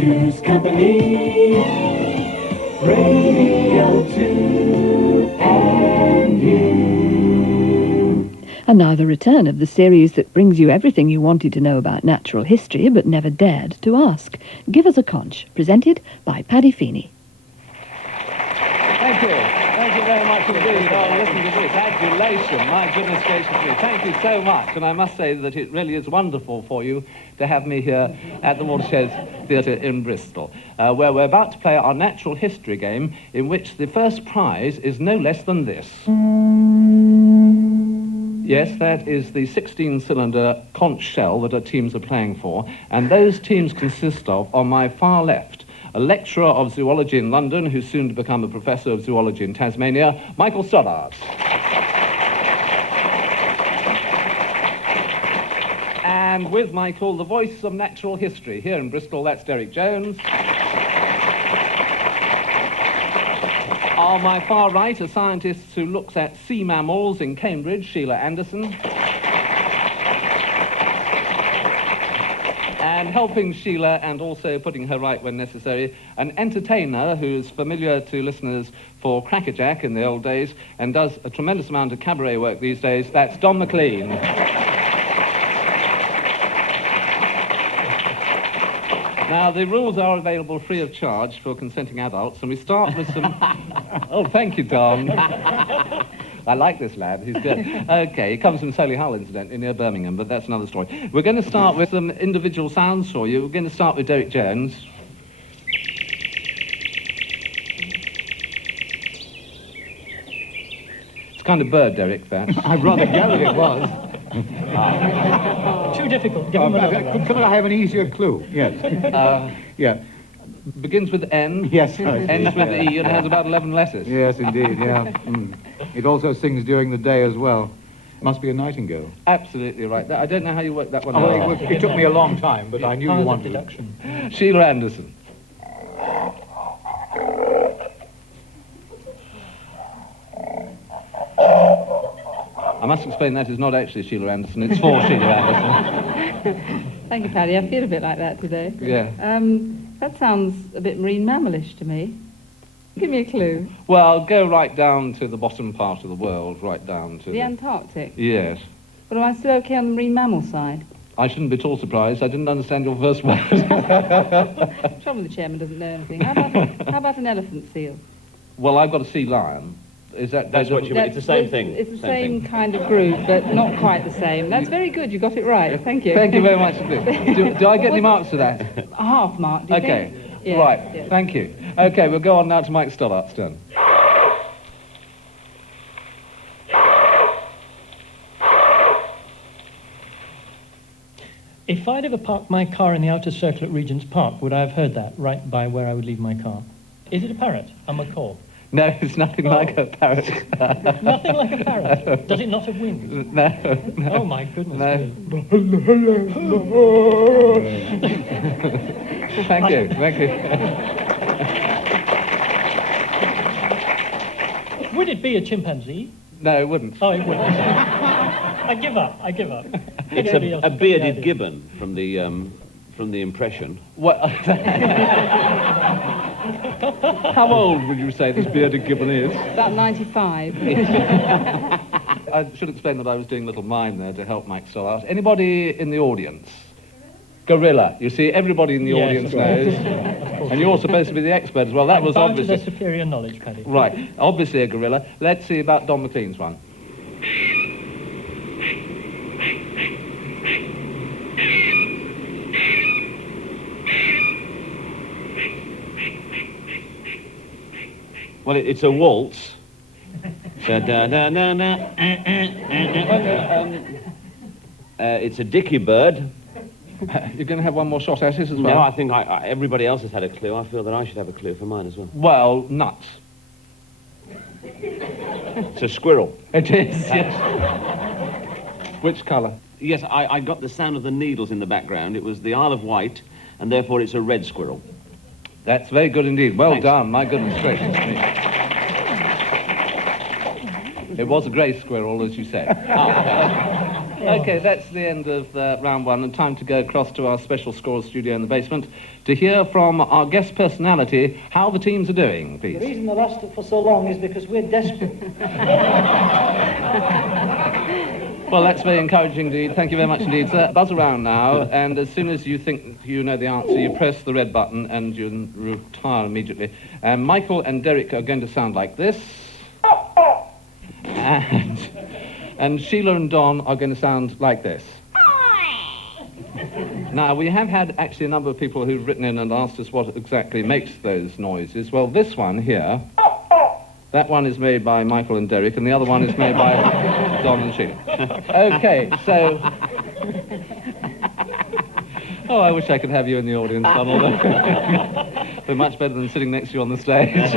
Two's company, Radio 2 and you. And now the return of the series that brings you everything you wanted to know about natural history but never dared to ask. Give Us A Conch, presented by Paddy Feeny. Thank you. Thank you very much indeed. Oh, listen to this adulation. My goodness gracious me. Thank you so much. And I must say that it really is wonderful for you to have me here at the Watersheds Theatre in Bristol, where we're about to play our natural history game, in which the first prize is no less than this. Yes, that is the 16-cylinder conch shell that our teams are playing for, and those teams consist of, on my far left, a lecturer of zoology in London, who's soon to become a professor of zoology in Tasmania, Michael Stoddart. And with Michael, the voice of natural history. Here in Bristol, that's Derek Jones. On my far right, a scientist who looks at sea mammals in Cambridge, Sheila Anderson. And helping Sheila, and also putting her right when necessary, an entertainer who is familiar to listeners for Crackerjack in the old days and does a tremendous amount of cabaret work these days, that's Don Maclean. Now, the rules are available free of charge for consenting adults, and we start with some... Oh, thank you, Don. I like this lad, he's good. Okay, he comes from Solihull, incidentally, near Birmingham, but that's another story. We're going to start with some individual sounds for you. We're going to start with Derek Jones. It's kind of bird, Derek, that. I'd rather gathered it was. Too difficult. Give him Could I have an easier clue? Yes. Yeah. Begins with N. Yes. Ends with E and has about 11 letters. Yes, indeed, yeah. Mm. It also sings during the day as well. Must be a nightingale. Absolutely right. I don't know how you worked that one Oh, out. it took me a long time, but I knew you wanted deduction. Sheila Anderson. I must explain that is not actually Sheila Anderson, it's for Sheila Anderson. Thank you, Paddy. I feel a bit like that today. Yeah. That sounds a bit marine mammalish to me. Give me a clue. Well, go right down to the bottom part of the world, right down to The Antarctic. Yes. But am I still okay on the marine mammal side? I shouldn't be at all surprised. I didn't understand your first word. Trouble the chairman doesn't know anything. How about an elephant seal? Well, I've got a sea lion. Is that... That's what you mean. It's the same thing. It's the same kind of group, but not quite the same. That's very good. You got it right. Thank you. Thank you very much indeed. Do I get any marks for that? A half mark, do you Okay. think? Yeah, Right. yeah. Thank you. Okay, we'll go on now to Mike Stoddart's turn. If I'd ever parked my car in the outer circle at Regent's Park, would I have heard that right by where I would leave my car? Is it a parrot? A macaw? No, it's nothing like a parrot. Nothing like a parrot? No. Does it not have wings? No. Oh, my goodness me. Thank you. Would it be a chimpanzee? No, it wouldn't. Oh, it wouldn't. I give up. It's a bearded gibbon from the impression. What? How old would you say this bearded gibbon is? About 95. I should explain that I was doing a little mime there to help Mike Stoddart. Anybody in the audience? Gorilla. You see, everybody in the audience knows. And you're supposed to be the expert as well. That was bound obviously... to their superior knowledge, Paddy. Right, obviously a gorilla. Let's see about Don Maclean's one. Well, it's a waltz. It's a dicky bird. You're going to have one more shot at it as well? No, I think everybody else has had a clue. I feel that I should have a clue for mine as well. Well, nuts. It's a squirrel. It is, yes. Which colour? Yes, I got the sound of the needles in the background. It was the Isle of Wight, and therefore it's a red squirrel. That's very good indeed. Well Thanks. done, my goodness gracious me. It was a grey squirrel, as you say. Okay, that's the end of round one, and time to go across to our special scores studio in the basement to hear from our guest personality how the teams are doing, please. The reason they lasted for so long is because we're desperate. Well, that's very encouraging indeed. Thank you very much indeed, sir. Buzz around now, and as soon as you think you know the answer, you press the red button and you retire immediately. And Michael and Derek are going to sound like this. And Sheila and Don are going to sound like this. Now, we have had actually a number of people who've written in and asked us what exactly makes those noises. Well, this one here, that one is made by Michael and Derek, and the other one is made by Don and Sheila. Okay, so... Oh, I wish I could have you in the audience, Don, although they're much better than sitting next to you on the stage.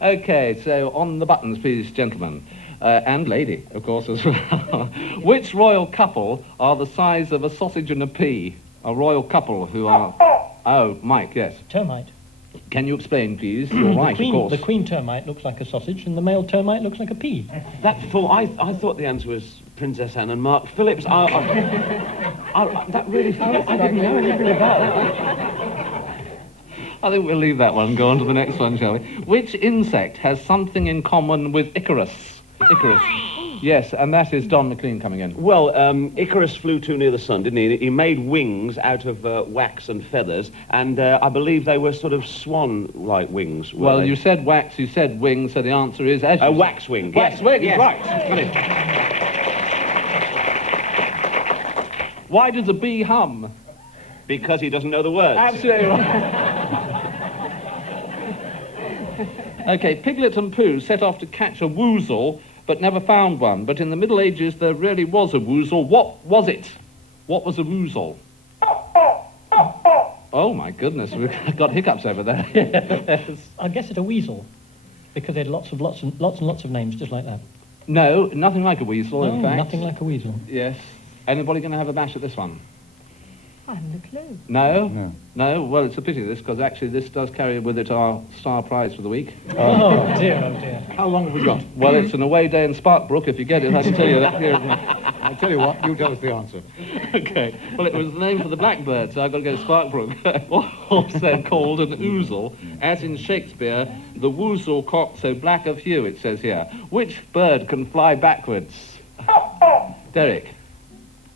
Okay, so on the buttons, please, gentlemen. And lady, of course, as well. Which royal couple are the size of a sausage and a pea? A royal couple who are... Oh, Mike, yes. Termite. Can you explain, please? You're right, of course. The queen termite looks like a sausage, and the male termite looks like a pea. That full, I thought the answer was Princess Anne and Mark Phillips. That really, I didn't know anything about that. I think we'll leave that one and go on to the next one, shall we? Which insect has something in common with Icarus? Icarus. Yes, and that is Don Maclean coming in. Well, Icarus flew too near the sun, didn't he? He made wings out of wax and feathers, and I believe they were sort of swan-like wings. Well, you said wax, you said wings, so the answer is... as A wax wing. Wax wing, yes. right. Got it. Why does a bee hum? Because he doesn't know the words. Absolutely right. Okay, Piglet and Pooh set off to catch a woozle, but never found one. But in the Middle Ages, there really was a woozle. What was it? What was a woozle? Oh, my goodness, we've got hiccups over there. Yes. I guess it's a weasel, because they had lots and lots of names just like that. No, nothing like a weasel, in fact. Nothing like a weasel. Yes. Anybody going to have a bash at this one? I haven't a clue. No? No. No? Well, it's a pity, this, because actually this does carry with it our star prize for the week. Oh, dear, oh, dear. How long have we got? Well, it's an away day in Sparkbrook. If you get it, I can tell you that. I tell you what, you tell us the answer. Okay. Well, it was the name for the blackbird, so I've got to go Sparkbrook. Also called an ousel, as in Shakespeare, the woozle cock so black of hue, it says here. Which bird can fly backwards? Derek.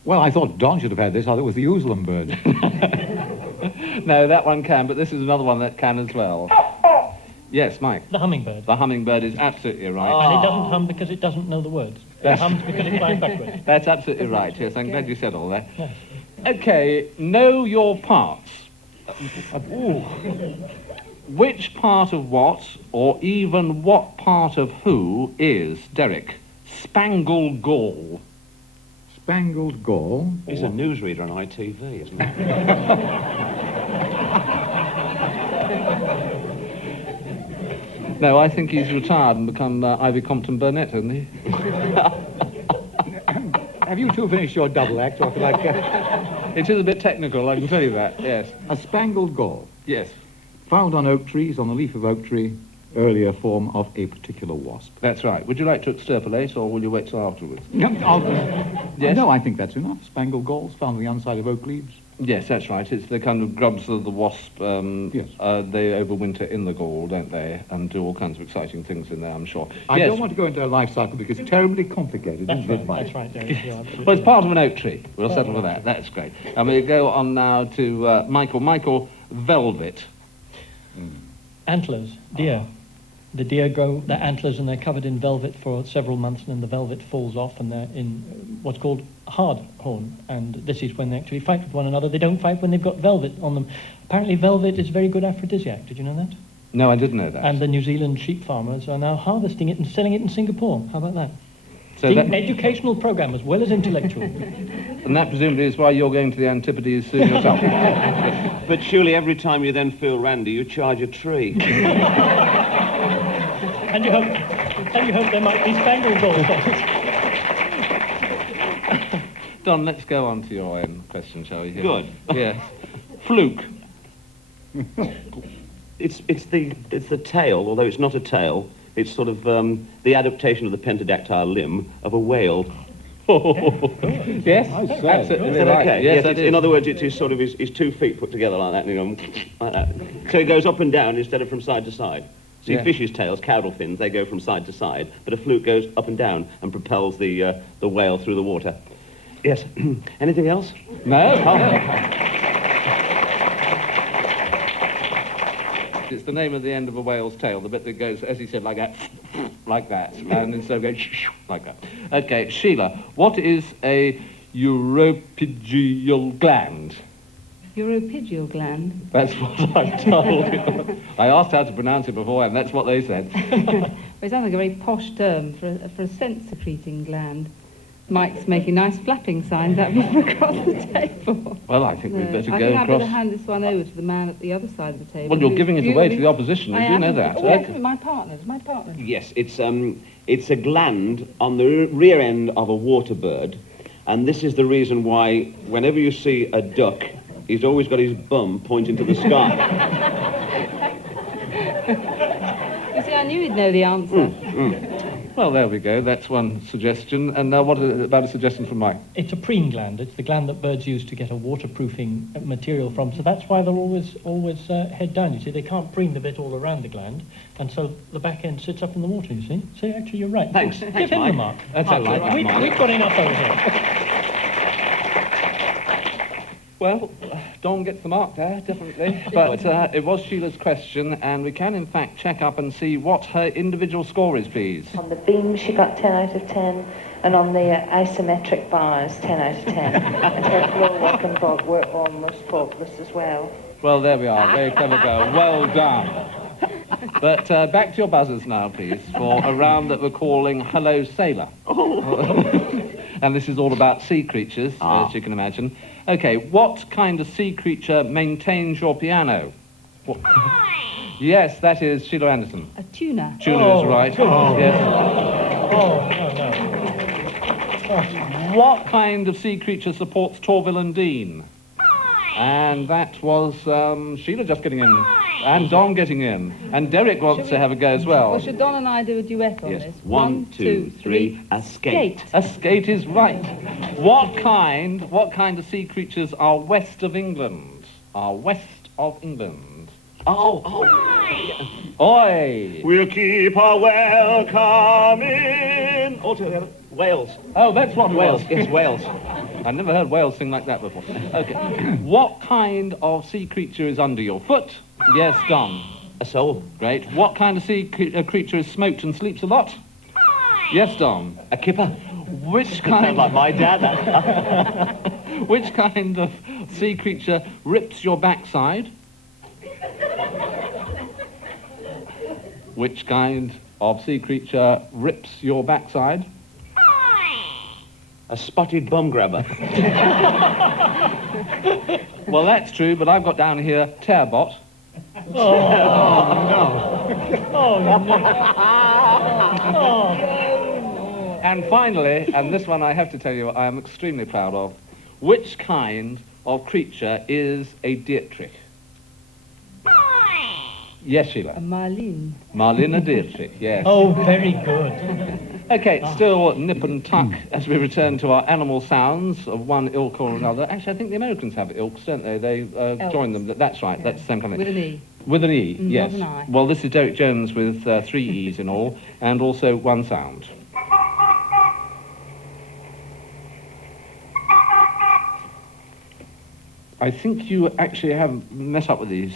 Well, I thought Don should have had this. I thought it was the Uslam bird. No, that one can, but this is another one that can as well. Yes, Mike. The hummingbird. The hummingbird is absolutely right. And it doesn't hum because it doesn't know the words. It hums because it flies backwards. That's absolutely right, yes. I'm glad you said all that. Yes. Okay, know your parts. Ooh. Which part of what, or even what part of who, is, Derek, Spangled Gall? Spangled Gall. He's a newsreader on ITV, isn't he? No, I think he's retired and become Ivy Compton Burnett, hasn't he? Have you two finished your double act, or like... It is a bit technical, I can tell you that, yes. A spangled gall. Yes. Found on oak trees, on the leaf of oak tree, earlier form of a particular wasp. That's right. Would you like to extrapolate, or will you wait till afterwards? Yes? No, I think that's enough. Spangled galls found on the underside of oak leaves. Yes, that's right. It's the kind of grubs of the wasp. Yes. They overwinter in the gall, don't they? And do all kinds of exciting things in there, I'm sure. I don't want to go into a life cycle because it's terribly complicated, isn't it, Mike? That's right, Derek. You're absolutely Well, it's right. part of an oak tree. We'll settle for that. That's great. And we go on now to Michael. Michael, velvet. Antlers, deer. The deer grow their antlers and they're covered in velvet for several months, and then the velvet falls off and they're in what's called hard horn. And this is when they actually fight with one another. They don't fight when they've got velvet on them. Apparently velvet is a very good aphrodisiac. Did you know that? No, I didn't know that. And the New Zealand sheep farmers are now harvesting it and selling it in Singapore. How about that? So The that, educational program as well as intellectual. and that presumably is why you're going to the Antipodes soon yourself. But surely every time you then feel randy, you charge a tree. And you hope there might be spangled galls. Don, let's go on to your own question, shall we? Here? Good. Yes. Fluke. It's the tail, although it's not a tail. It's sort of the adaptation of the pentadactyl limb of a whale. Yes, I say. absolutely Is that right. okay? Yes, it's, in other words, it's his sort of his 2 feet put together like that, and you go like that. So he goes up and down instead of from side to side. See, Yeah. fish's tails, caudal fins, they go from side to side, but a flute goes up and down and propels the whale through the water. Yes. Anything else? No. It's the name of the end of a whale's tail, the bit that goes, as he said, like that, like that, and instead of going like that. Okay, Sheila, what is a uropygial gland? Uropygial gland. That's what I'm told. I asked how to pronounce it before, and that's what they said. Well, it sounds like a very posh term for a scent-secreting gland. Mike's making nice flapping signs at me across the table. Well, I think we'd better I go think I'd better across. hand this one over to the man at the other side of the table. Well, you're who's giving it away to the beautifully- opposition, you I do am. know that. Oh, yes, Okay. my partner. Yes, it's a gland on the rear end of a water bird, and this is the reason why whenever you see a duck, he's always got his bum pointing to the sky. You see, I knew he'd know the answer. Well, there we go. That's one suggestion. And now what about a suggestion from Mike? It's a preen gland. It's the gland that birds use to get a waterproofing material from. So that's why they're always head down. You see, they can't preen the bit all around the gland, and so the back end sits up in the water. You see. So actually, you're right. Thanks. Give Thanks, him Mike. the mark. That's all right, We've got enough over here. Well, Dawn gets the mark there, definitely. But it was Sheila's question, and we can, in fact, check up and see what her individual score is, please. On the beam, she got 10 out of 10, and on the isometric bars, 10 out of 10. And her floor work and bulk were almost faultless as well. Well, there we are. Very clever girl. Well done. But back to your buzzers now, please, for a round that we're calling Hello Sailor. And this is all about sea creatures, as you can imagine. Okay, what kind of sea creature maintains your piano? What? Yes, that is Sheila Anderson. A tuna. Tuna is right. Yes. Oh, no. What kind of sea creature supports Torvill and Dean? And that was Sheila just getting in. And Don getting in. And Derek wants to have a go as well. Well, should Don and I do a duet on Yes. this? 1, 2, 3, a skate. A skate is right. What kind of sea creatures are west of England? Are west of England? Oh. Oi! We'll keep our welcome in. All together. Wales. Oh, that's what Wales. Wales. Yes, Wales. I've never heard whales sing like that before. Okay. What kind of sea creature is under your foot? Yes, Don. A soul. Great. What kind of sea creature is smoked and sleeps a lot? Yes, Don. A kipper. Which kind? Like my dad. Which kind of sea creature rips your backside? Which kind of sea creature rips your backside? A spotted bum grabber. Well, that's true, but I've got down here tearbot. And finally, and this one I have to tell you I am extremely proud of, which kind of creature is a Dietrich? Yes, Sheila. A marlin. Marlin a Dietrich, yes. Oh, very good. Okay, still nip and tuck as we return to our animal sounds of one ilk or another. Actually, I think the Americans have ilks, don't they? They join them. That's right, that's the same kind of With thing. an E. With an E, Not yes. an I. Well, this is Derek Jones with 3 E's in all, and also one sound. I think you actually have met up with these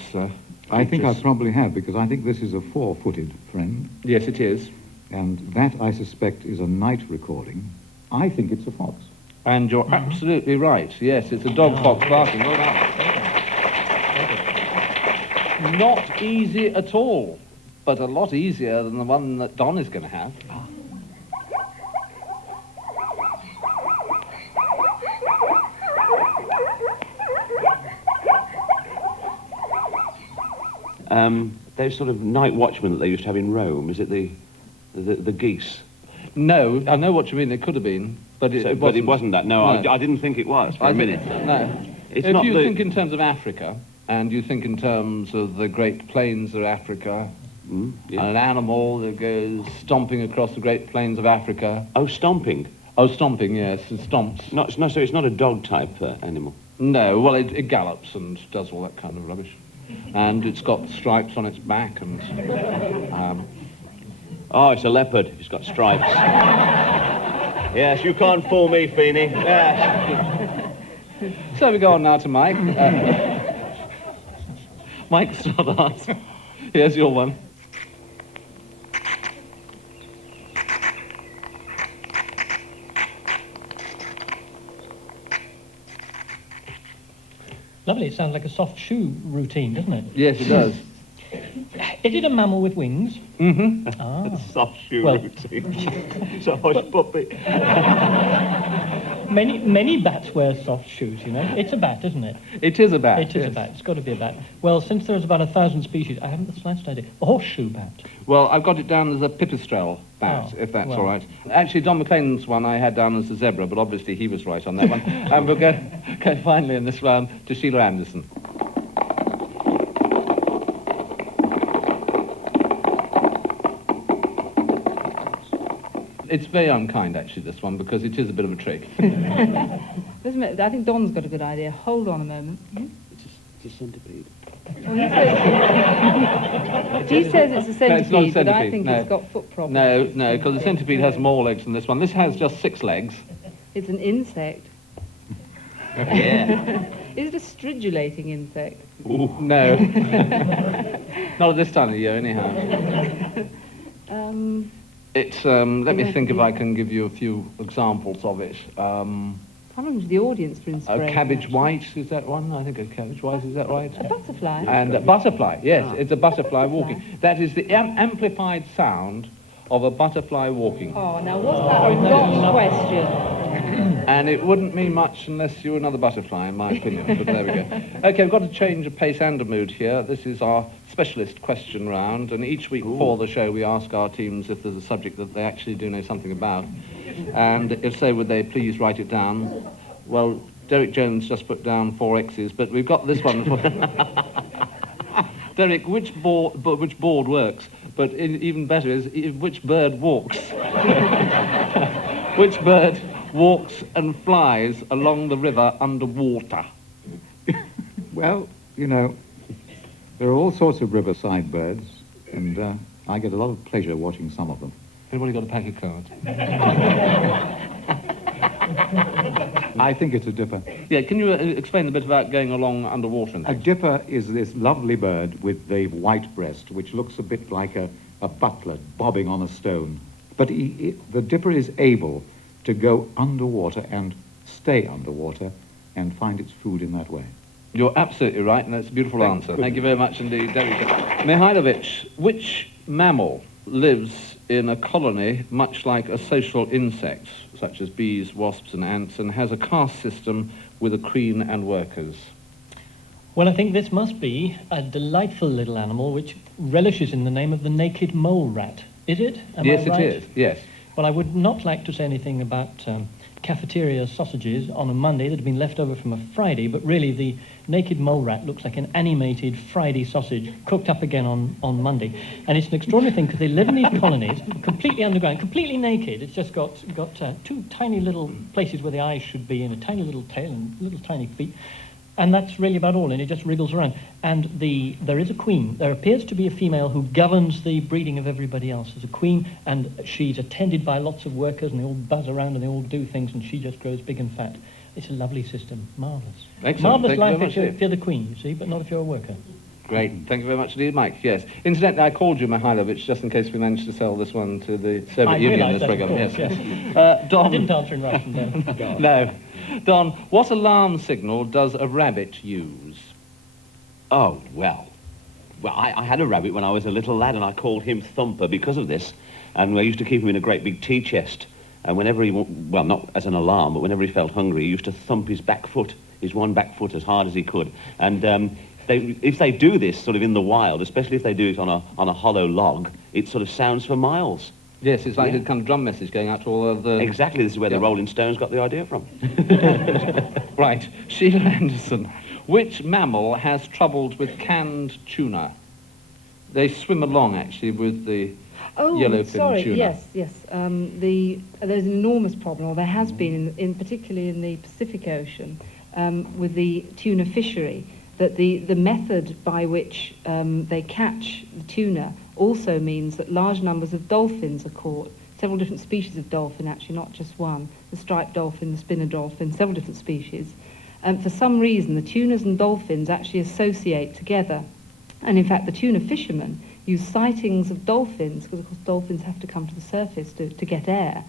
I think I creatures. probably have, because I think this is a 4-footed friend, Yes, it is. and that, I suspect, is a night recording. I think it's a fox. And you're absolutely right. Yes, it's a dog fox barking. Well done. Not easy at all, but a lot easier than the one that Don is going to have. Those sort of night watchmen that they used to have in Rome, is it the geese? No, I know what you mean. It could have been, but it wasn't. But it wasn't that. No, No. I didn't think it was for I a minute. No. It's If not you the- think in terms of Africa, and you think in terms of the Great Plains of Africa, Yeah. an animal that goes stomping across the Great Plains of Africa. Oh, stomping. Oh, stomping, yes, it stomps. No, so it's not a dog type animal. No, well, it gallops and does all that kind of rubbish. And it's got stripes on its back and... Oh, it's a leopard. It's got stripes. Yes, you can't fool me, Feeny. Yes. So we go on now to Mike. Mike Stoddart. Here's your one. Lovely. It sounds like a soft shoe routine, doesn't it? Yes, it does. Is it a mammal with wings? Mm-hmm. Ah. Soft shoe Well- routine. It's a hush puppy. Many bats wear soft shoes, you know. It's a bat, isn't it? It is a bat. It is yes. a bat. It's got to be a bat. Well, since there's about 1,000 species, I haven't the slightest idea. A horseshoe bat. Well, I've got it down as a pipistrelle bat, Oh, if that's well. all right. Actually, Don Maclean's one I had down as a zebra, but obviously he was right on that one. And we'll go finally in this round to Sheila Anderson. It's very unkind, actually, this one, because it is a bit of a trick. I think Don's got a good idea. Hold on a moment. It's a centipede. Well, he says it's a centipede, No, it's not a but I centipede, think no. it's got foot problems. No, because the centipede has more legs than this one. This has just 6 legs. It's an insect. Yeah. Is it a stridulating insect? Ooh. No. Not at this time of the year, anyhow. It's, let me think if I can give you a few examples of it. How long is the audience for A inspiration? cabbage white, is that one? I think a cabbage white, is that right? A butterfly. And a butterfly, yes, it's a butterfly walking. That is the amplified sound of a butterfly walking. Oh, now wasn't that a wrong question? And it wouldn't mean much unless you were another butterfly, in my opinion, but there we go. Okay, we've got to change of pace and a mood here. This is our specialist question round, and each week before the show we ask our teams if there's a subject that they actually do know something about. And if so, would they please write it down? Well, Derek Jones just put down 4 X's, but we've got this one. Derek, which board works? But even better is which bird walks? Which bird walks and flies along the river underwater? Well, you know, there are all sorts of riverside birds, and I get a lot of pleasure watching some of them. Anybody got a pack of cards? I think it's a dipper. Yeah, can you explain a bit about going along underwater? And A dipper is this lovely bird with the white breast, which looks a bit like a butler bobbing on a stone. But the dipper is able to go underwater and stay underwater and find its food in that way. You're absolutely right, and that's a beautiful answer. Thank you very much indeed, Derek. Mihailovich, which mammal lives in a colony much like a social insect, such as bees, wasps and ants, and has a caste system with a queen and workers? Well, I think this must be a delightful little animal which relishes in the name of the naked mole rat. Is it? Am I Yes, right? it is, yes. Well, I would not like to say anything about cafeteria sausages on a Monday that have been left over from a Friday, but really the naked mole rat looks like an animated Friday sausage cooked up again on Monday. And it's an extraordinary thing because they live in these colonies, completely underground, completely naked. It's just got 2 tiny little places where the eyes should be and a tiny little tail and little tiny feet. And that's really about all, and it just wriggles around. And there is a queen. There appears to be a female who governs the breeding of everybody else. There's a queen, and she's attended by lots of workers, and they all buzz around and they all do things, and she just grows big and fat. It's a lovely system. Marvellous. Excellent. Marvellous Thank you life very if much you're the queen, you see, but not if you're a worker. Great. Thank you very much indeed, Mike. Yes. Incidentally, I called you Mihailovich just in case we managed to sell this one to the Soviet I Union realised this that, of programme. course, Yes. yes. Don. I didn't answer in Russian then. No. Don, what alarm signal does a rabbit use? Oh, well, I had a rabbit when I was a little lad, and I called him Thumper because of this. And I used to keep him in a great big tea chest. And whenever he, well, not as an alarm, but whenever he felt hungry, he used to thump his back foot, his one back foot, as hard as he could. And if they do this sort of in the wild, especially if they do it on a hollow log, it sort of sounds for miles. Yes, it's like a kind of drum message going out to all of the... Exactly, this is where the Rolling Stones got the idea from. Right. Sheila Anderson, which mammal has troubles with canned tuna? They swim along, actually, with the Oh, yellowfin sorry. tuna. Yes. There's an enormous problem, or there has been, particularly in the Pacific Ocean, with the tuna fishery. That the method by which they catch the tuna also means that large numbers of dolphins are caught. Several different species of dolphin, actually, not just one. The striped dolphin, the spinner dolphin, several different species. For some reason, the tunas and dolphins actually associate together. And in fact, the tuna fishermen use sightings of dolphins, because of course dolphins have to come to the surface to get air.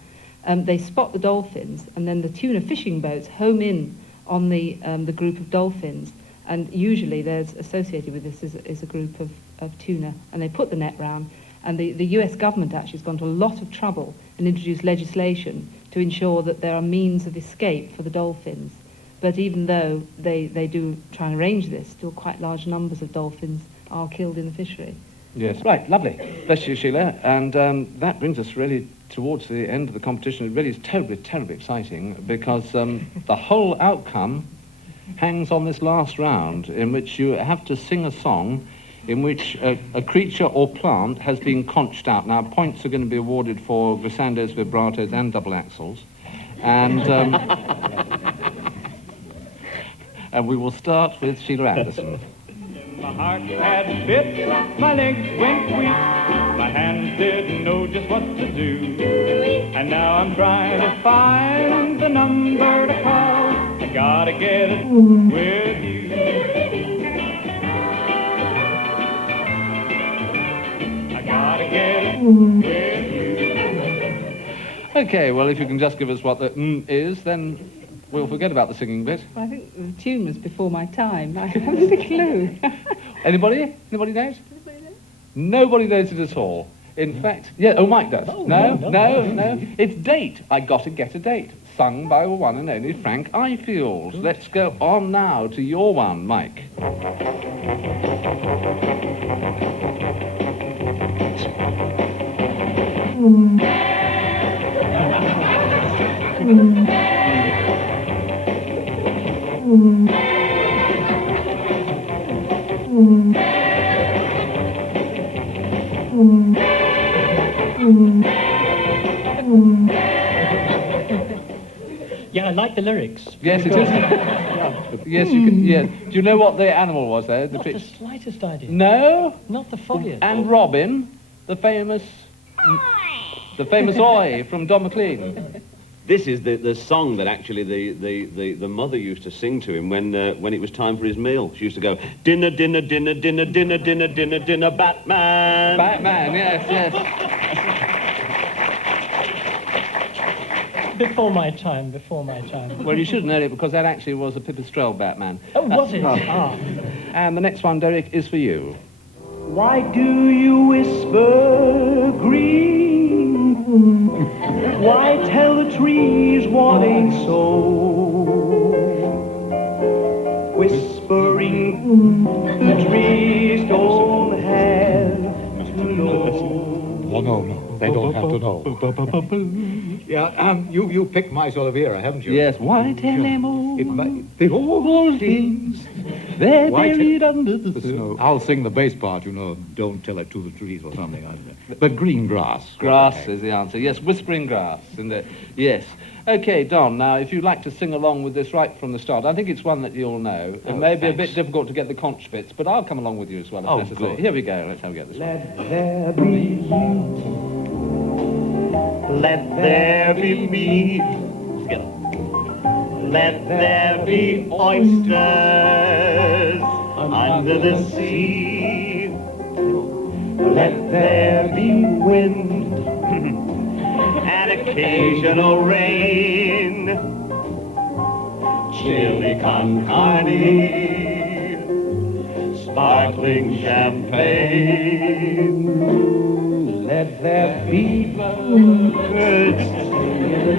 They spot the dolphins, and then the tuna fishing boats home in on the group of dolphins. And usually there's associated with this is a group of tuna, and they put the net round. And the US government actually has gone to a lot of trouble and introduced legislation to ensure that there are means of escape for the dolphins. But even though they do try and arrange this, still quite large numbers of dolphins are killed in the fishery. Yes, right, lovely. Bless you, Sheila. And that brings us really towards the end of the competition. It really is terribly, terribly exciting because the whole outcome hangs on this last round, in which you have to sing a song in which a creature or plant has been conched out. Now, points are going to be awarded for glissandos, vibratos, and double axles. And, and we will start with Sheila Anderson. My heart had fit, my legs went weak, my hands didn't know just what to do. And now I'm trying to find the number to call. I gotta get it with you. I gotta get it with you. Okay, well, if you can just give us what the is, then we'll forget about the singing bit. Well, I think the tune was before my time. I haven't a clue. Anybody? Anybody knows? Nobody knows it at all. In fact, yeah, oh, Mike does. Oh, no. It's Date. I Gotta Get a Date, sung by the one and only Frank Ifield. Let's go on now to your one, Mike. Yeah, I like the lyrics. Yes, it is. Yes, you can. Yeah. Do you know what the animal was there? Not the slightest idea. No. Not the foggiest. And Robin, the famous Oi from Don Maclean. This is the song that actually the mother used to sing to him when it was time for his meal. She used to go, dinner, dinner, dinner, dinner, dinner, dinner, dinner, dinner, Batman. Batman, yes. Before my time. Well, you should know it because that actually was a Pipistrelle Batman. Oh, was it? And the next one, Derek, is for you. Why do you whisper green? Why tell the trees what ain't so? Whispering, the trees don't have to know. Oh, no, they don't have to know. Yeah, you picked my sort of era, haven't you? Yes, why tell them all The all things they're Why buried under the the snow. snow. I'll sing the bass part, you know, don't tell it to the trees or something. I don't know. But green grass. Grass is the answer. Yes, whispering grass. Yes. Okay, Don, now, if you'd like to sing along with this right from the start, I think it's one that you'll know. It may be a bit difficult to get the conch bits, but I'll come along with you as well, if necessary. good. Here we go. Let's have a go at this one. Let there be you. Let there be me. Together. Let there be oysters under the sea. Let there be wind and occasional rain. Chili con carne, sparkling champagne. Let there be birds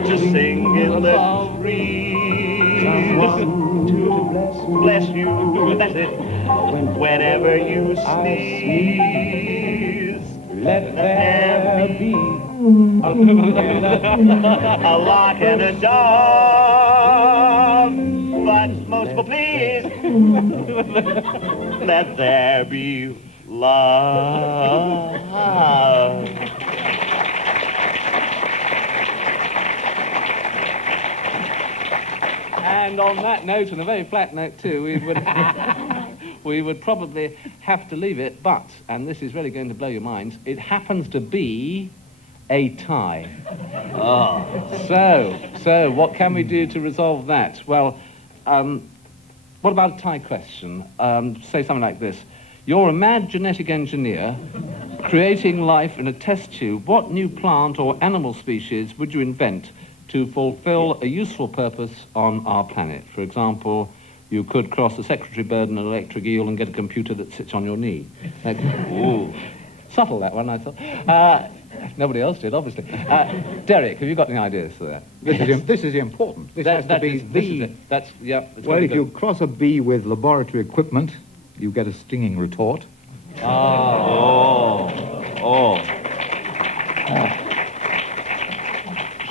to sing in the trees. Someone to bless you, that's it. Whenever you sneeze, let there be a lark and a dove, but most will please, let there be love. And on that note, and a very flat note too, we would probably have to leave it, but, and this is really going to blow your minds, it happens to be a tie. So what can we do to resolve that? Well, what about a tie question? Say something like this. You're a mad genetic engineer creating life in a test tube. What new plant or animal species would you invent to fulfill a useful purpose on our planet? For example, you could cross a secretary bird and an electric eel and get a computer that sits on your knee. Ooh. Subtle, that one, I thought. Nobody else did, obviously. Derek, have you got any ideas for that? This is important. This has to be the... That's, yeah. Well, if you cross a bee with laboratory equipment, you get a stinging retort.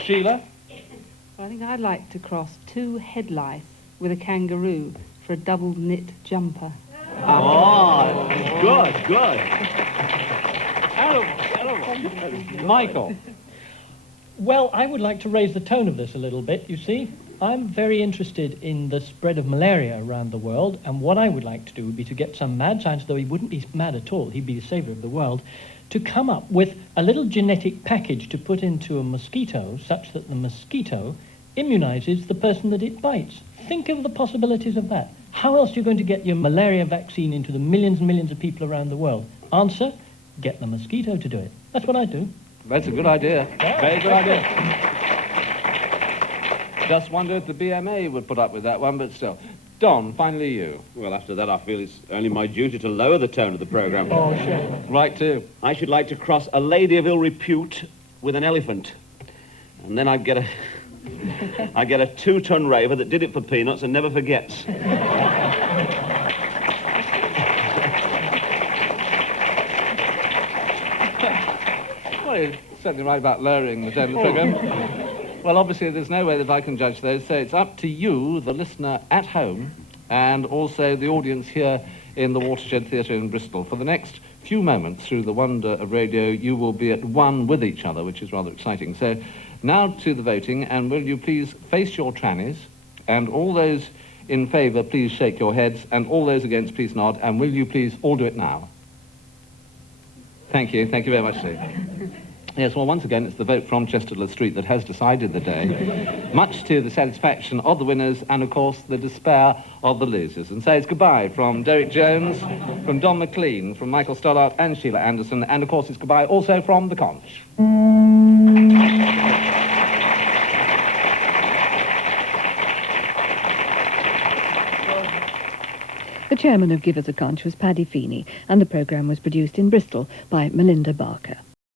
Sheila? I think I'd like to cross 2 head lice with a kangaroo for a double knit jumper. Good. Michael? Well, I would like to raise the tone of this a little bit, you see. I'm very interested in the spread of malaria around the world, and what I would like to do would be to get some mad scientist, though he wouldn't be mad at all, he'd be the savior of the world, to come up with a little genetic package to put into a mosquito such that the mosquito immunizes the person that it bites. Think of the possibilities of that. How else are you going to get your malaria vaccine into the millions and millions of people around the world? Answer, get the mosquito to do it. That's what I do. That's a good idea. Very good idea. Just wonder if the BMA would put up with that one, but still. Don, finally you. Well, after that, I feel it's only my duty to lower the tone of the programme. Oh, sure. Right, too. I should like to cross a lady of ill repute with an elephant. And then I'd get a 2-ton raver that did it for peanuts and never forgets. Well, you're certainly right about lowering the tone of the programme. Well, obviously, there's no way that I can judge those, so it's up to you, the listener at home, and also the audience here in the Watershed Theatre in Bristol. For the next few moments, through the wonder of radio, you will be at one with each other, which is rather exciting. So now to the voting, and will you please face your trannies, and all those in favour, please shake your heads, and all those against, please nod, and will you please all do it now? Thank you very much, Steve. Yes, well, once again, it's the vote from Chesterland Street that has decided the day, much to the satisfaction of the winners and, of course, the despair of the losers. And so it's goodbye from Derek Jones, from Don Maclean, from Michael Stoddart and Sheila Anderson, and, of course, it's goodbye also from the Conch. The chairman of Give Us a Conch was Paddy Feeny, and the programme was produced in Bristol by Melinda Barker.